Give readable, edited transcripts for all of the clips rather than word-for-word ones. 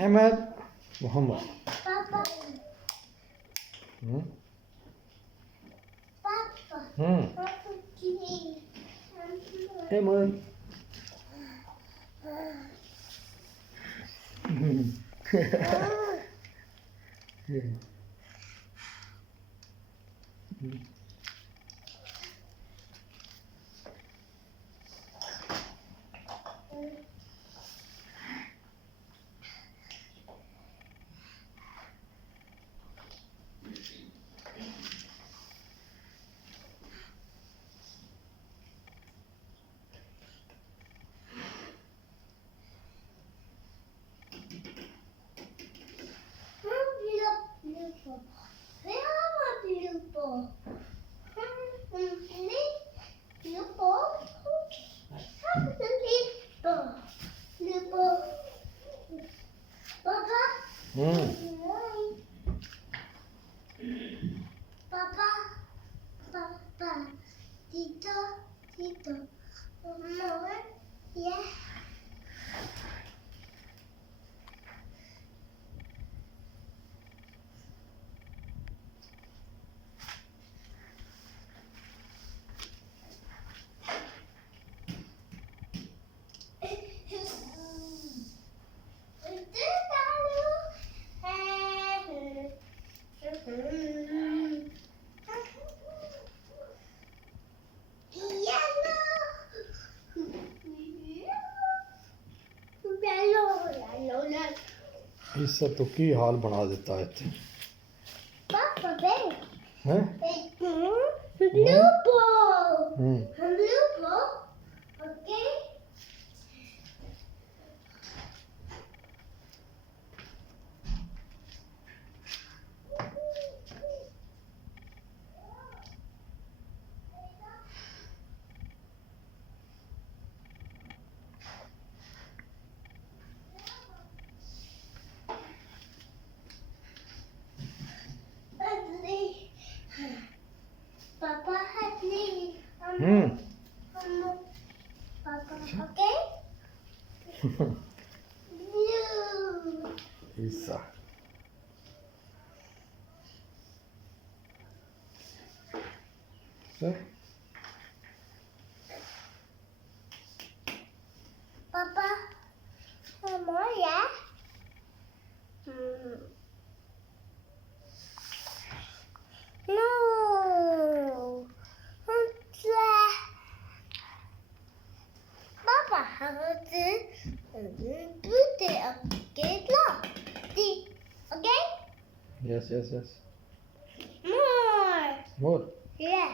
Ahmed Muhammad. Papa. Hmm? Papa. Hmm. Papa kitty. Ahmed. Beautiful. They are beautiful. Beautiful. Beautiful. Papa. Hmm. Papa. Papa. Tito. Tito. Mama. Yeah. Issa तो की हाल बना देता है इत्थे Papa, babe. हैं Blue ball. Hmm Blue ball. Okay. Papa had me. Papa, okay? Blue. Issa Sir? Papa, more, yeah? No. Papa, how to put it up? Get locked. Okay? Yes. More. More. Yeah.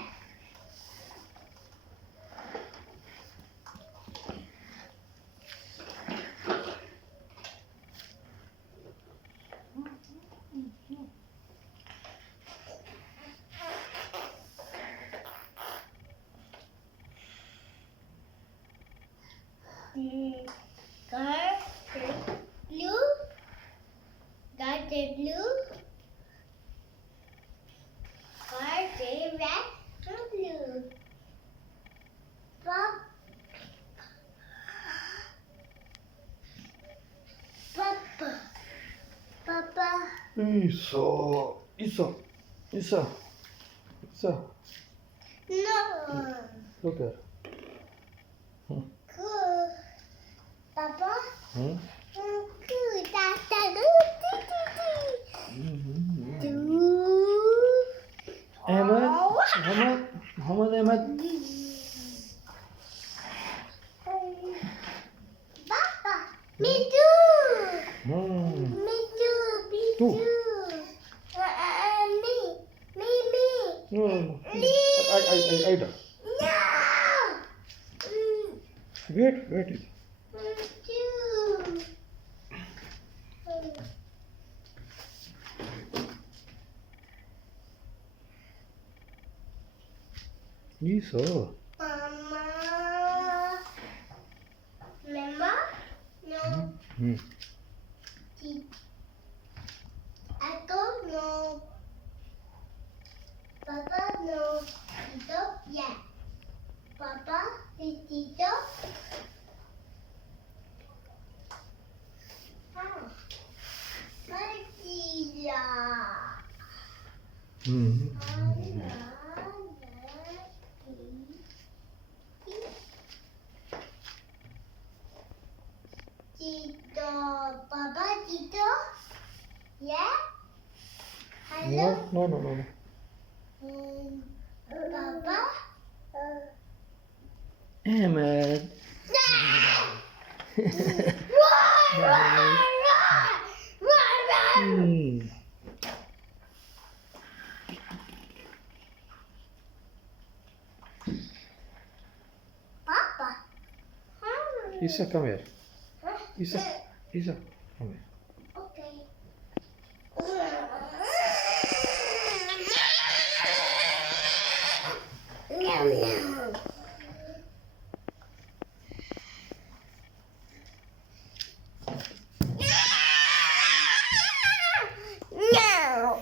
Got blue. Got the blue. Got the red and blue. Papa. Issa No. look at Cool. Papa. hmm? Cool. Tata. Ahmed Muhammad Ahmed Papa. Me too. hmm. Me too. Me Two. too. Me. No. I don't. No. Wait Me too. Issa Mama. Mama? No. hmm. I don't know. Papa, no. Tito, yeah. Papa, Tito. Tito, Papa, Tito. Yeah. No, Hello. no, no, no, no. Papa. Ahmed. Hmm. Papa. Issa, come here. Issa, Issa, come here. Okay. Meow meow. No,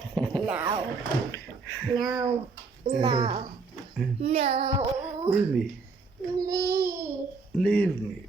no, no, no, no. Leave me. Leave. Leave me.